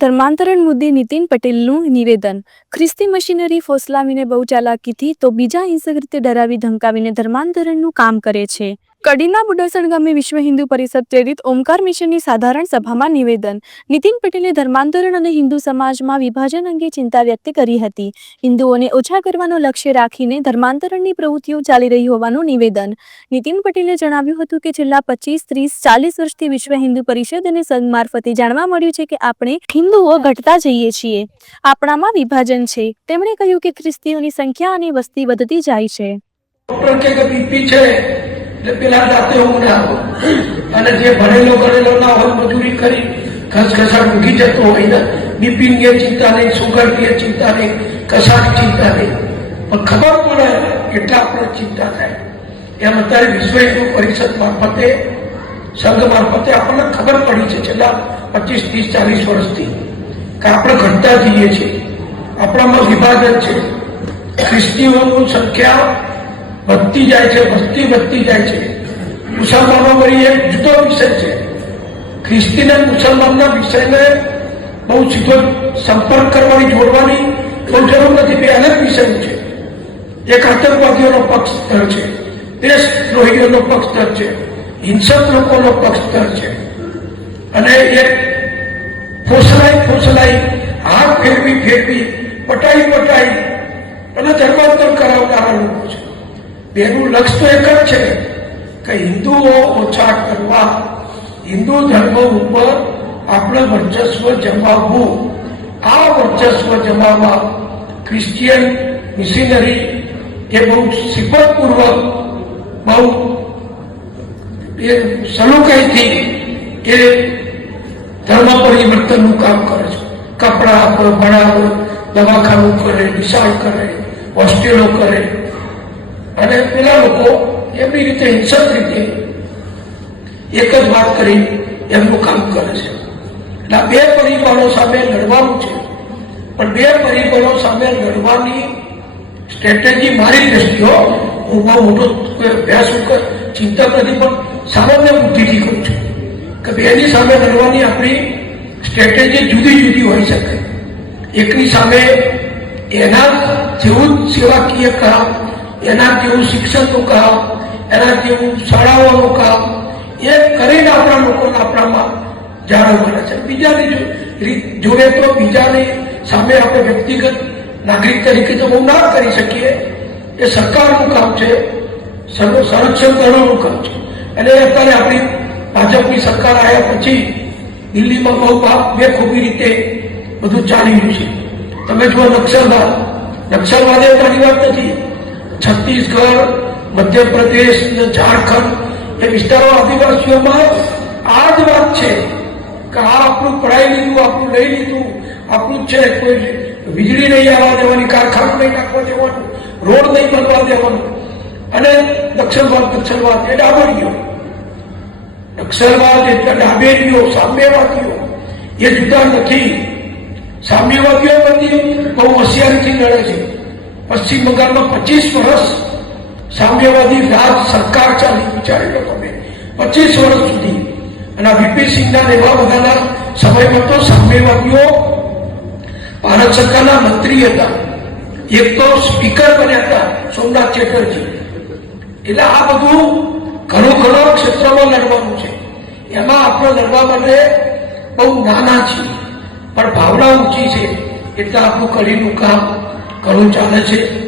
ધર્માંતરણ મુદ્દે નીતિન પટેલનું નિવેદન. ખ્રિસ્તી મશીનરી ફોસલાવીને બહુ ચાલાકીથી તો બીજા હિંસક રીતે ડરાવી ધમકાવીને ધર્માંતરણનું કામ કરે છે. કડીના બુડાસણ ગામે વિશ્વ હિન્દુ પરિષદ પ્રેરિત ઓમકાર મિશનની સાધારણ સભામાં નિવેદન. નીતિન પટેલે ધર્માંતરણ અને હિન્દુ સમાજમાં વિભાજન અંગે ચિંતા વ્યક્ત કરી હતી. હિન્દુઓને ઓછા કરવાનો લક્ષ્ય રાખીને ધર્માંતરણની પ્રવૃત્તિઓ ચાલી રહી હોવાનું નિવેદન. નીતિન પટેલે જણાવ્યું હતું કે છેલ્લા પચીસ, ત્રીસ, ચાલીસ વર્ષથી વિશ્વ હિન્દુ પરિષદ અને સંઘ મારફતે જાણવા મળ્યું છે કે આપણે હિન્દુઓ ઘટતા જઈએ છીએ. આપણામાં વિભાજન છે. તેમણે કહ્યું કે ખ્રિસ્તીઓની સંખ્યા અને વસ્તી વધતી જાય છે. એટલે પેલા જાતે ઊંઘ ના અને જે ભણેલો ભણેલો ના હોય મજૂરી કરી ખસખસાટ ઉગી જતો હોય ને બીપી ની એ ચિંતા નહીં સુગરની એ ચિંતા નહીં, કશાક ચિંતા નહીં. પણ ખબર પડે એટલે આપણે ચિંતા થાય. એમ અત્યારે વિશ્વ હિન્દુ પરિષદ મારફતે, સંઘ મારફતે આપણને ખબર પડી છે છેલ્લા પચીસ, ત્રીસ, ચાલીસ વર્ષથી કે આપણે ઘટતા જઈએ છીએ. આપણામાં વિભાજન છે. ખ્રિસ્તીઓનું સંખ્યા વધતી જાય છે વસ્તી વધતી જાય છે. મુસલમાનો વળી એક જુદો વિષય છે. ખ્રિસ્તી અને મુસલમાનના વિષયને બહુ સીધો સંપર્ક કરવાની, જોડવાની કોઈ જરૂર નથી, બે અલગ વિષય છે. એક આતંકવાદીઓનો પક્ષ છે, દેશ દ્રોહીઓનો પક્ષ છે, હિંસક લોકોનો પક્ષ સ્તર છે. અને એક ફોસલાઈ ફોસલાઈ, હાથ ફેરવી ફેરવી, પટાઈ પટાઈ અને ધર્માંતર કરાવનારા લોકો છે. બેનું લક્ષ્ય તો એક જ છે કે હિન્દુઓ ઓછા કરવા, હિન્દુ ધર્મ ઉપર આપણે વર્ચસ્વ જમાવવું. આ વર્ચસ્વ જમાવવા ક્રિશ્ચિયન મિશનરી એ બહુ સિફતપૂર્વક બહુ એ સલુકાઈથી એ ધર્મ પરિવર્તનનું કામ કરે છે. કપડાં આપો, ભણાવો, દવાખાનું કરે વિશાળ કરે, હોસ્ટેલો કરે. અને પેલા લોકો એમની રીતે હિંસક રીતે એક જ વાત કરી, એમનું કામ કરે છે. એટલે આ બે પરિબળો સામે લડવાનું છે. પણ બે પરિબળો સામે લડવાની સ્ટ્રેટેજી મારી દ્રષ્ટિઓ હું બહુ મોટો કોઈ અભ્યાસ ચિંતક નથી, પણ સામાન્ય બુદ્ધિથી કહું છું કે બેની સામે લડવાની આપણી સ્ટ્રેટેજી જુદી જુદી હોઈ શકે. એકની સામે એના જેવું જ સેવાકીય કામ એના જેવું શિક્ષણનું કામ એના જેવું શાળાઓનું કામ એ કરીને આપણા લોકોને આપણામાં મળે છે. બીજાની જોડે તો બીજાની સામે આપણે વ્યક્તિગત નાગરિક તરીકે તો બહુ ના કરી શકીએ. એ સરકારનું કામ છે. સંરક્ષણ દળોનું કામ છે. અને અત્યારે આપણી ભાજપની સરકાર આવ્યા પછી દિલ્હીમાં બહુ બે ખૂબી રીતે બધું ચાલી રહ્યું છે. તમે જો નક્સલવાદ. નક્સલવાદ એ નાની વાત નથી. છત્તીસગઢ, મધ્યપ્રદેશ ને ઝારખંડ એ વિસ્તારો આદિવાસીઓમાં આ જ વાત છે કે આ આપણું પડાઈ લીધું, આપણું લઈ લીધું, આપણું છે, કોઈ વીજળી નહીં આવવા દેવાની, કારખાનું નહીં નાખવા દેવાનું, રોડ નહીં બનવા દેવાનું. અને નક્સલવાદ નક્સલવાદ એ ડાબરીઓ નક્સલવાદ એટલે ડાબેરીઓ સામ્યવાદીઓ એ જુદા નથી. સામ્યવાદીઓ બધી બહુ હોશિયારીથી લડે છે. પશ્ચિમ બંગાળમાં પચીસ વર્ષ સામ્યવાદી રાજ સરકાર ચાલી વિચારી લો તમે. પચીસ વર્ષ સુધી. અને વીપી સિંહના એવા બધાના સમયમાં તો સામ્યવાદીઓ ભારત સરકારના મંત્રી હતા. એક તો સ્પીકર બન્યા હતા, સોમનાથ ચેટર્જી. એટલે આ બધું ઘણું ઘણો ક્ષેત્રમાં લડવાનું છે. એમાં આપણે લડવા માટે બહુ નાના છીએ. પણ ભાવના ઊંચી છે. એટલે આપણું કડીનું કામ ઘણું ચાલે છે.